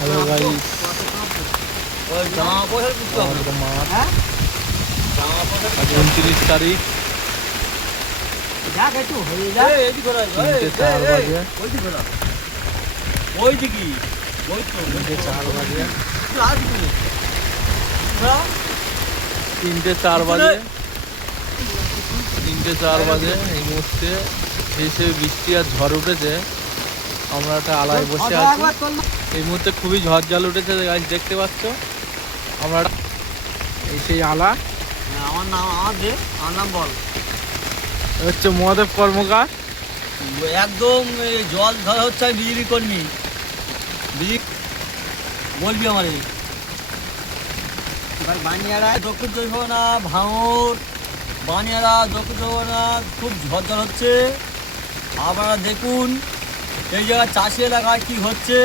Hello guys, আজ 29 তারিখ 3:04 বাজে। 3:04 বাজে। এই মুহূর্তে দেশে বৃষ্টি আর ঝড় উঠেছে। আমরা একটা আলায় বসে আছি। এই মুহূর্তে খুবই ঝড় জল উঠেছে গাছ, দেখতে পাচ্ছ। আমরা এই সেই আলা। আমার নাম বল। হচ্ছে মহাদেব কর্মকার। একদম জল ধরা হচ্ছে, আমি বিজেপি কর্মী। বলবি আমার এবার বানিয়ারা দক্ষিণ চব্বিশ পরগনা, ভাঙড়, বানিয়ারা দক্ষিণ চব্বিশ পরগনা খুব ঝড় জল হচ্ছে। আপনারা দেখুন এই জায়গায় চাষি এলাকায় কী হচ্ছে,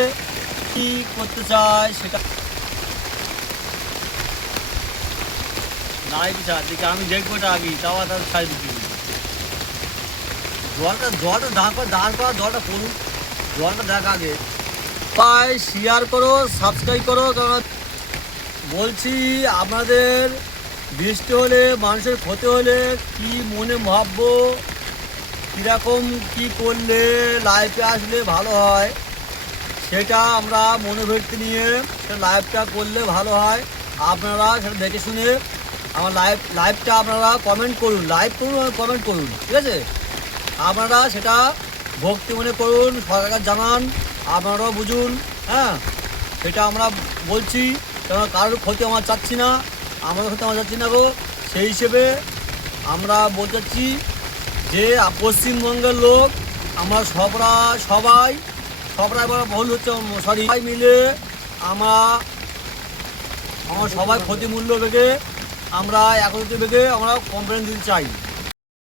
কী করতে চায় সেটা নাই বিচার দেখে আমি দেখবো এটা আগে, তাও তার ছাড় দিচ্ছি। জলটা দাঁড় করা জলটা পড়ুন, জলটা দেখ আগে। পাই শেয়ার করো, সাবস্ক্রাইব করো। কারণ বলছি আপনাদের বৃষ্টি হলে মানুষের ক্ষতি হলে কি মনে ভাবব, কীরকম কি করলে লাইফে আসলে ভালো হয়, সেটা আমরা মনোবৃত্তি নিয়ে লাইভটা করলে ভালো হয়। আপনারা সেটা দেখে শুনে আমার লাইভটা আপনারা কমেন্ট করুন, লাইভ করুন আর কমেন্ট করুন, ঠিক আছে? আপনারা সেটা ভক্তি মনে করুন, সরকার জানান, আপনারাও বুঝুন। হ্যাঁ, সেটা আমরা বলছি, কারণ কারোর ক্ষতি আমরা চাচ্ছি না, আমাদের ক্ষতি আমরা চাচ্ছি না গো। সেই হিসেবে আমরা বলতে চাচ্ছি যে পশ্চিমবঙ্গের লোক আমরা সবাই এবার ভুল হচ্ছে, সরি, সবাই মিলে আমরা সবাই ক্ষতি মূল্য বেগে আমরা একত্রিত বেগে আমরা কমপ্লেন দিতে চাই।